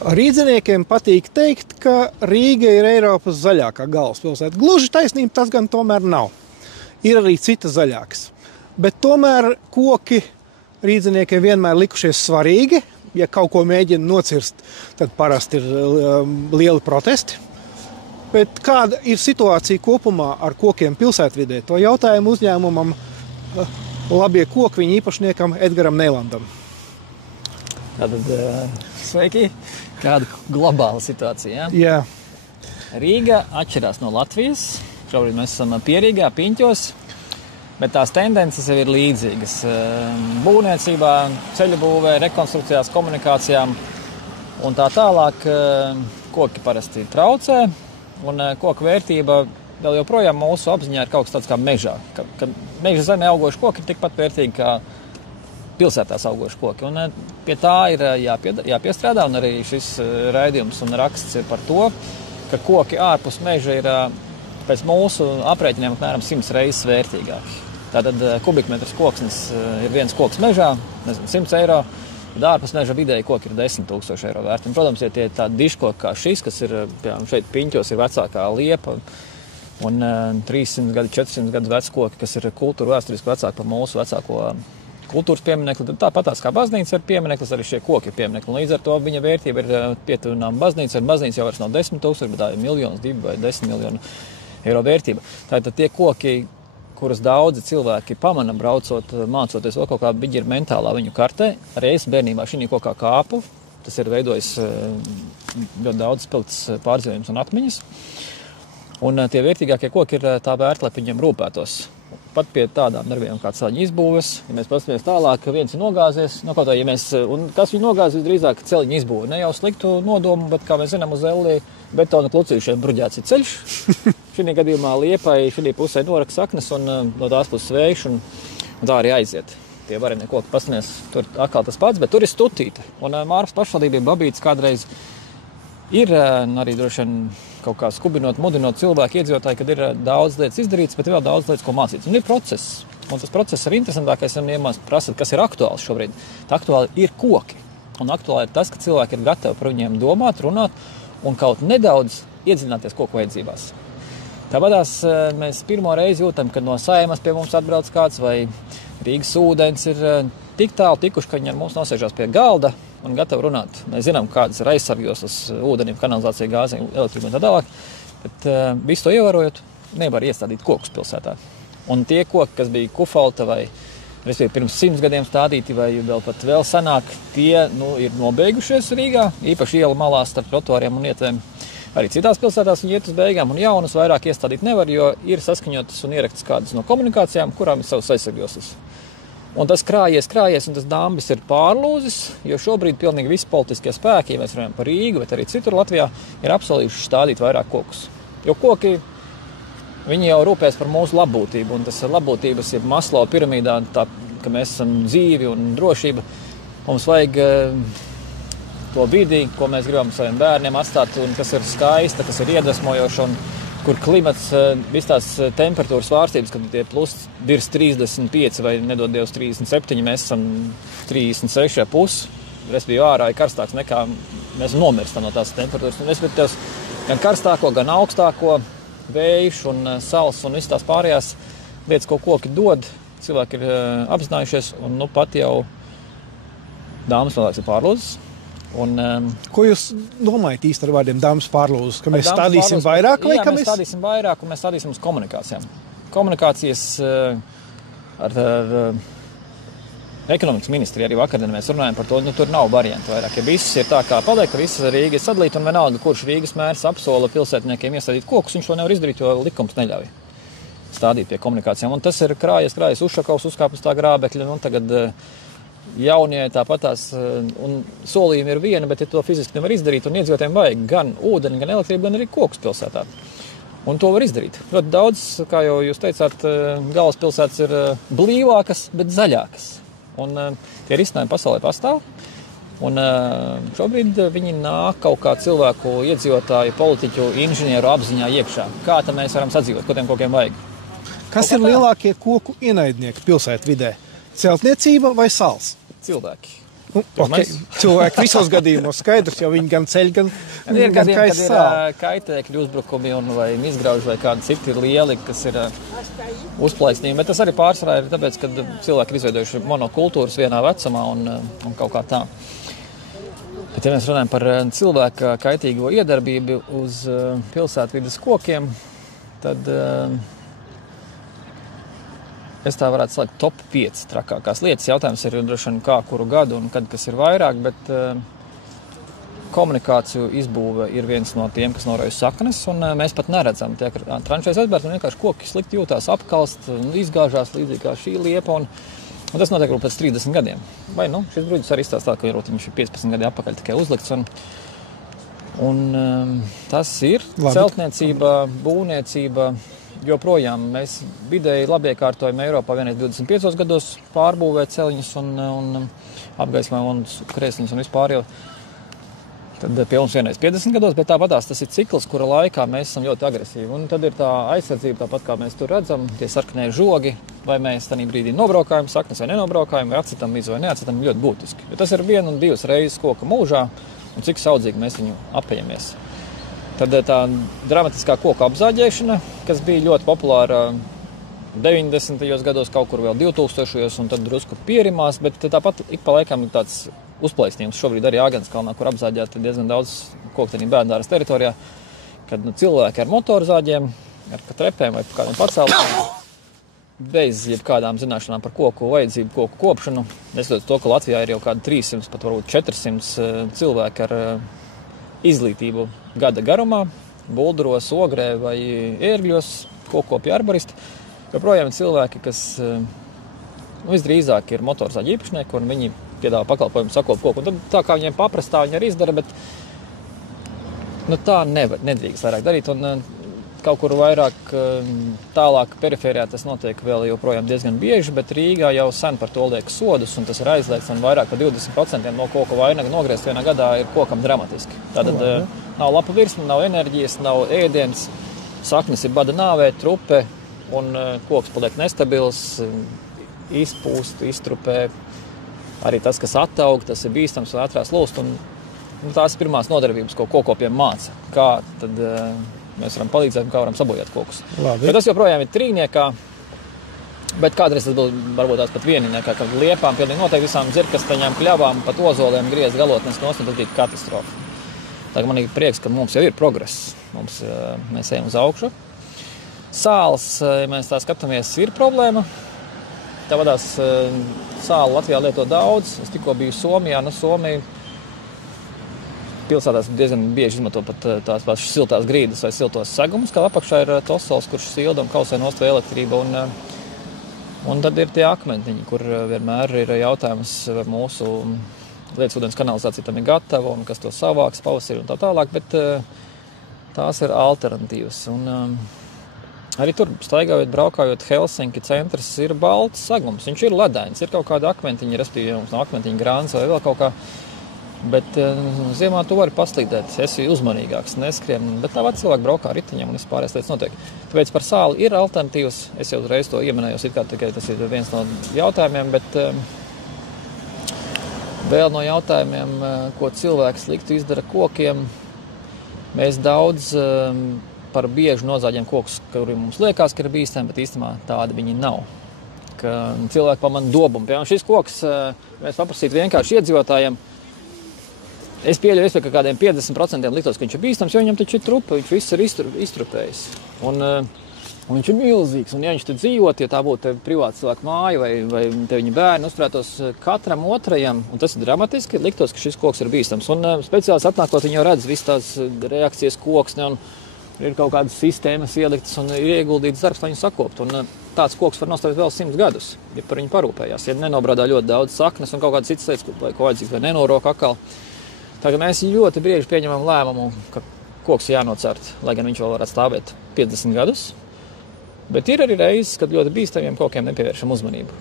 Rīdziniekiem patīk teikt, ka Rīga ir Eiropas zaļākā galvaspilsēta. Gluži taisnība tas gan tomēr nav. Ir arī citas zaļākas. Bet tomēr koki rīdziniekiem vienmēr likušies svarīgi. Ja kaut ko mēģina nocirst, tad parasti ir lieli protesti. Bet kāda ir situācija kopumā ar kokiem pilsētvidē? To jautājumu uzņēmumam Labie koki viņa īpašniekam Edgaram Neilandam. Tātad, sveiki! Kāda globāla situācija, ja? Jā. Rīga atšķirās no Latvijas. Šobrīd mēs esam Pierīgā, Piņķos, bet tās tendences jau ir līdzīgas. Būvniecībā, ceļu būvē, rekonstrukcijās, komunikācijām un tā tālāk koki parasti traucē, un koku vērtība vēl joprojām mūsu apziņā ir kaut kas tāds kā mežā. Ka meža zemē augoši koki ir tikpat vērtīgi kā pilsētās augoši koki. Un pie tā ir jāpiestrādā, un arī šis raidījums un raksts ir par to, ka koki ārpus meža ir pēc mūsu aprēķiniem apmēram 100 reizes vērtīgāki. Tātad kubikmetrs koksnes ir viens koks mežā, 100 eiro, tad ārpus meža vidēji koki ir 10 000 eiro vērti. Un, protams, ja tie tādi diškoki kā šis, kas ir, piemēram, šeit Piņķos ir vecākā liepa, un 300 gadu, 400 gadu veci koki, kas ir kultūra vēsturiski vecāki par mūsu vecāko kultūras pieminekli, tad tāpatās kā baznīca ir piemineklis, arī šie koki ir pieminekli. Līdz ar to viņa vērtība ir pietuvinām baznīca, un baznīca jau vairs nav 10 000, bet tā ir 1, 2 vai 10 miljonu eiro vērtība. Tātad tie koki, kurus daudzi cilvēki pamana braucot, mācoties vēl kaut kā viņi ir mentālā viņu kartē, arī es bērnībā šī kokā kāpu, tas ir veidojis ļoti daudz spilgts pārdzīvojums un atmiņas. Un tie vērtīgākie koki ir tā vērti, lai viņiem rūpētos. Pat pie tādām darbiem kā celiņa izbūves, ja mēs paskatāmies tālāk, ka viens ir nogāzies, kaut kā, ja mēs, un kas viņu nogāzīs drīzāk celiņa izbūve, ne jau sliktu nodomu, bet, kā mēs zinām, uz Ellī betona klucīšiem bruģēts ir ceļš. Šī gadījumā liepai, šī pusē norak saknes un no tās puses vējš, un tā arī aiziet. Tie varenie koki pasnies, tur atkal tas pats, bet tur ir stutīte. Un Mārpas pašvaldība Babītes kādreiz ir arī droši vien kaut kā skubinot, mudinot cilvēku iedzīvotāji, kad ir daudz lietas izdarīts, bet vēl daudz lietas, ko mācīts. Un ir process. Un tas process ir interesantākais, ja mēs prasat, kas ir aktuāls šobrīd. Tā aktuāli ir koki. Un aktuāli ir tas, ka cilvēki ir gatavi par viņiem domāt, runāt un kaut nedaudz iedziļināties koku vajadzībās. Tāpatās mēs pirmo reizi jūtam, ka no Saimas pie mums atbrauc kāds vai Rīgas ūdens ir tik tālu tikuši, ka viņi ar mums nosēžās pie galda un gatavi runāt. Mēs zinām, kādas ir aizsargjoslas ūdenim, kanalizācija, gāzēm, elektrību un tā tālāk, bet visu to ievērojot, nevar iestādīt kokus pilsētā. Un tie koki, kas bija Kufalta vai pirms 100 gadiem stādīti vai vēl senāk, tie ir nobeigušies Rīgā, īpaši iela malās starp trotuāriem un ietvēm. Arī citās pilsētās viņi iet uz beigām un jaunas vairāk iestādīt nevar, jo ir saskaņotas un ieraktas kādas no komunikācijām, kurām ir savas aizsargjoslas. Un tas krājies, un tas dambis ir pārlūzis, jo šobrīd pilnīgi visi politiskie spēki, ja mēs runājam par Rīgu, bet arī citur Latvijā, ir apsolījuši stādīt vairāk kokus. Jo koki, viņi jau rūpēs par mūsu labbūtību, un tas labbūtības ir Maslow piramīdā, tā, ka mēs esam dzīvi un drošība. Mums vajag to vidi, ko mēs gribam saviem bērniem atstāt, un kas ir skaista, kas ir iedvesmojoša, un kur klimats, viss tās temperatūras svārstības, kad tie plus virs 35 vai nedod Dievs 37, mēs esam 36,5, respektīvi ārā ir karstāks nekā mēs nomirstam no tās temperatūras. Respektīvi gan karstāko, gan augstāko, vējš un sals un viss tās pārējās lietas, ko koki dod, cilvēki ir apzinājušies, un pat jau dāmas cilvēks ir pārlūzis. Ko jūs domājat īsti ar vārdiem dāmas pārlūzes? Ka mēs stādīsim vairāk vai ka mēs stādīsim vairāk un mēs stādīsim uz komunikācijām. Komunikācijas ar ekonomikas ministriju arī vakardien mēs runājam par to, tur nav variantu vairāk. Ja viss ir tā kā paliek, ka visa Rīga ir sadalīta un vienalga, kurš Rīgas mērs apsola pilsētniekiem iestādīt kokus, viņš to nevar izdarīt, jo likums neļauj stādīt pie komunikācijām. Un tas ir krājies, Ušakovs uzkāp uz tā grābekļa, un tagad jaunie tāpatās, un solījumi ir viena, bet ja to fiziski nevar izdarīt, un iedzīvotājiem vajag gan ūdeni, gan elektrību, gan arī kokus pilsētā. Un to var izdarīt. Ļoti daudz, kā jau jūs teicāt, galvaspilsētas ir blīvākas, bet zaļākas. Un tie risinājumi pasaulē pastāv. Un šobrīd viņi nāk kaut kā cilvēku, iedzīvotāju, politiķu, inženieru apziņā iekšā. Kā tad mēs varam sadzīvot, ko tiem kokiem vajag? Kas ir lielākie koku ienaidnieki pilsētvidē? Celtniecība vai sals? Cilvēki. Cilvēki visos gadījumos skaidrs, jo viņi gan ceļ, gan kaisa sāli. Kaitēkļu uzbrukumi vai izgrauži vai kādi citi lieli, kas ir uzplaiksnījumi. Bet tas arī pārsvarā ir tāpēc, ka cilvēki ir izveidojuši monokultūras vienā vecumā un kaut kā tā. Bet, ja mēs runājam par cilvēka kaitīgo iedarbību uz pilsētvides kokiem, tad es tā varētu slēgt top 5 trakākās lietas. Jautājums ir droši vien kā, kuru gadu un kad kas ir vairāk, bet komunikāciju izbūve ir viens no tiem, kas norauj saknes, un mēs pat neredzam. Tiek tranšēs aizbērt, un vienkārši koki slikti jūtās apkalst, izgāžās līdzīgi kā šī liepa, un tas notiek pēc 30 gadiem. Vai, šis bruģis arī izstāstā, ka viņš ir 15 gadi apakaļ tikai uzlikts, un tas ir celtniecība, būvniecība. Joprojām mēs vidēji labi iekārtojam Eiropā vienreiz 25 gados pārbūvēt celiņus un apgaismojam un krēsliņus un vispār jau. Tad pie mums vienreiz 50 gados, bet tāpatās tas ir cikls, kura laikā mēs esam ļoti agresīvi. Un tad ir tā aizsardzība, tāpat kā mēs tur redzam, tie sarkanie žogi, vai mēs tādā brīdī nobraukājam saknes vai nenobraukājam, vai atsitam vizu vai neatsitam, ļoti būtiski. Jo tas ir 1 un 2 reizes koka mūžā, un cik saudzīgi mēs viņu apējamies. Tad tā dramatiskā koku apzāģēšana, kas bija ļoti populāra 90. gados, kaut kur vēl 2000. Un tad drusku pierimās, bet tāpat ik pa laikam ir tāds uzplaisnījums šobrīd arī Āgenskalnā, kur apzāģēta diezgan daudz koktenī bērndāras teritorijā, kad cilvēki ar motorzāģiem, ar trepēm vai kādiem pacēlumiem, bez jebkādām zināšanām par koku vajadzību, koku kopšanu. Neskatoties to, ka Latvijā ir jau kādi 300, pat varbūt 400 cilvēki ar izglītību gada garumā, bulduros, ogrē vai ērgļos, kokopja arboristi. Joprojām ir cilvēki, kas visdrīzāk ir motorzāģu īpašnieki, un viņi piedāvā pakalpojumu sakop koku. Un tad tā kā viņiem paprastā viņi arī izdara, bet tā nedrīkst vairāk darīt. Un kaut kur vairāk tālāk perifērijā tas notiek vēl joprojām diezgan bieži, bet Rīgā jau sen par to liek sodus, un tas ir aizliegts, un vairāk par 20% no koku vainaga nogriezt vienā gadā ir kokam dramatiski. Tātad nav lapa virsma, nav enerģijas, nav ēdiens, saknes ir bada nāvē, trupe, un koks paliek nestabils, izpūst, iztrupē. Arī tas, kas attaug, tas ir bīstams un ātrās lūst, un tās ir pirmās nodarbības, ko kokopiem māca. Kā tad mēs varam palīdzēt un kā varam sabojāt kokus. Labi. Bet tas joprojām ir trīniekā, bet kādreiz tas bija varbūt tās pat vieniniekā, kad liepām, pilnīgi noteikti visām dzirkastaņām, kļavām, pat ozoliem griez galotnes nost, un tad bija katastrofa. Tā man ir prieks, ka mums jau ir progress. Mēs ejam uz augšu. Sāls, ja mēs tā skatāmies, ir problēma. Tāpatās sālu Latvijā lieto daudz. Es tikko biju Somijā, Somija pilsētās diezgan bieži izmanto pat tās pašas siltās grīdas vai siltos segumus, kā apakšā ir tosols, kurš silda un kausē nost vai elektrība. Un tad ir tie akmentiņi, kur vienmēr ir jautājums, vai mūsu lietusūdens kanalizācija tam ir gatava un kas to savāks, pavasarī un tā tālāk, bet tās ir alternatīvas. Un arī tur staigājot, braukājot, Helsinki centrs ir balts segums. Viņš ir ledains, ir kaut kāda akmentiņa, respektīvi mums nav akmentiņa grāns vai vēl kaut kā. Bet ziemā tu vari paslīdēt, esi uzmanīgāks, neskrien, bet tāpat cilvēki braukā ritiņiem un vispārējais lietas notiek. Tāpēc par sāli ir alternatīvas, es jau uzreiz to ieminējos, it kā tikai tas ir viens no jautājumiem, bet vēl no jautājumiem, ko cilvēks sliktu izdara kokiem, mēs daudz par bieži nozāģiem kokus, kuri mums liekas, ka ir bīstami, bet īstenībā tādi viņi nav. Ka cilvēki pamana dobumu. Piemēram, šis koks, mēs paprasītu vienkārši iedzīvotājiem, es pieļauju, ka kādiem 50% liktos, ka viņš ir bīstams, jo viņam taču ir trupa, viņš viss ir iztrupējis. Un viņš ir milzīgs, un ja viņš te dzīvot, ja tā būtu privāta cilvēka māja vai te viņa bērni uzturētos katram otrajam, un tas ir dramatiski, liktos, ka šis koks ir bīstams. Un speciāls atnākot, viņi jau redz visas tās reakcijas koksne, un ir kaut kādas sistēmas ieliktas, un ir ieguldīts darbs, lai viņu sakopt. Un tāds koks var nostāvēt vēl 100 gadus, ja par viņu parūpējās. Ja nenobrādā ļoti daudz saknes un kaut kādas citas lietas, ko vajadzīgs vai nenoroka akal. Tagad mēs ļoti bieži pieņemam lēmumu, ka koks jānocert, lai gan viņš vēl varētu stāvēt 50 gadus. Bet ir arī reizes, kad ļoti bīstamiem kokiem nepievēršam uzmanību.